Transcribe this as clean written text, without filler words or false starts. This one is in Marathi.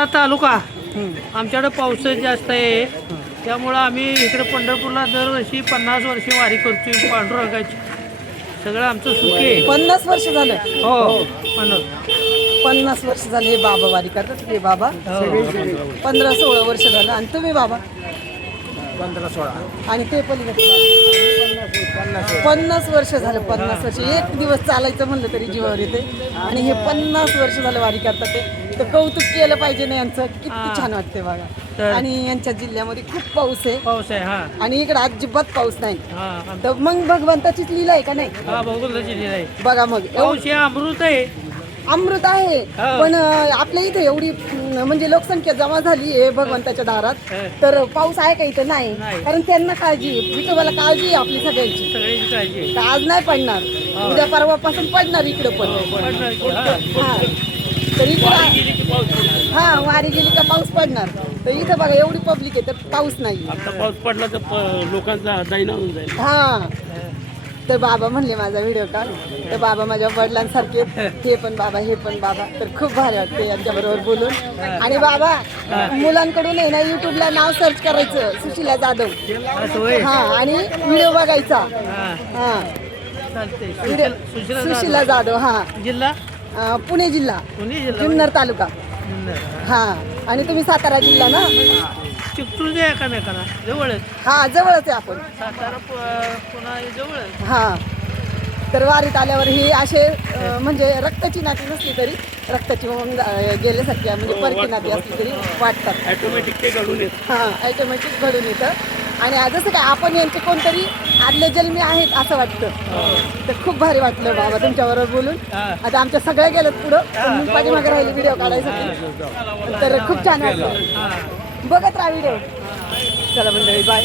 सातारा तालुका आमच्याकडे पाऊस जास्त आहे त्यामुळं आम्ही इकडे पंढरपूरला दरवर्षी 50 वर्षे वारी करतोय पांडुरंगाची. सगळं आमचं सुखी आहे. 50 वर्ष झालं. हो 50 वर्ष झाले हे बाबा वारी करतात. हे बाबा 15-16 वर्ष झालं. आणि तुम्ही बाबा 15-16 आणि ते पण 50 वर्ष झालं. 50 वर्ष एक दिवस चालायचं म्हणलं तरी जीवावर येते. आणि हे 50 वर्ष झालं वारी करतात ते. तर कौतुक केलं पाहिजे ना यांचं. किती छान वाटते बघा. आणि यांच्या जिल्ह्यामध्ये खूप पाऊस आहे. पाऊस आहे. हा आणि इकडे अजिबात पाऊस नाही. हा तर मग भगवंताचीच लीला आहे का नाही. हा भगवंताची लीला आहे. बघा मग पाऊस हे अमृत आहे. अमृत आहे. पण आपल्या इथे एवढी म्हणजे लोकसंख्या जमा झाली आहे भगवंताच्या दारात. तर पाऊस आहे का इथं नाही. कारण त्यांना काळजी आहे. विठोबाला काळजी आहे आपली सगळ्यांची. सगळ्यांची काळजी आहे. तर आज नाही पडणार. उद्या परवापासून पडणार इकडं पण. हा तर इकडं हा वारी गेली का पाऊस पडणार. तर इथं बघा एवढी पब्लिक आहे तर पाऊस नाही. आता पाऊस पडला तर लोकांचा दैना होऊन जाईल. हा तर बाबा म्हणले माझा व्हिडिओ काढ. तर बाबा माझ्या वडिलांसारखे हे पण बाबा हे पण बाबा. तर खूप भारी वाटते यांच्याबरोबर बोलून. आणि बाबा मुलांकडून आहे ना युट्यूबला नाव सर्च करायचं सुशीला जाधव. हा आणि व्हिडिओ बघायचा. हा सुशीला जाधव. हा जिल्हा पुणे जिल्हा जुन्नर तालुका. हा आणि तुम्ही सातारा जिल्हा ना. चित्तूर जे एकामेकाला जवळ हा जवळच आहे आपण. सातारा पुन्हा जवळ. हा तर वारीत आल्यावर ही असे म्हणजे रक्ताची नाती नसली तरी रक्ताची होऊन गेल्यासारखी म्हणजे परकी नाती असली तरी वाटतात. ऑटोमॅटिक ते घडून येत. हां ॲटोमॅटिक घडून येतं. आणि जसं काय आपण यांचे कोणतरी आदले जन्मी आहेत असं वाटतं. तर खूप भारी वाटलं बाबा तुमच्याबरोबर बोलून. आता आमच्या सगळ्या गेल्यात पुढं. मी पाठीमागे राहिली व्हिडिओ काढायसाठी. तर खूप छान वाटलं. बघत राहा व्हिडिओ. चला मंडळी बाय.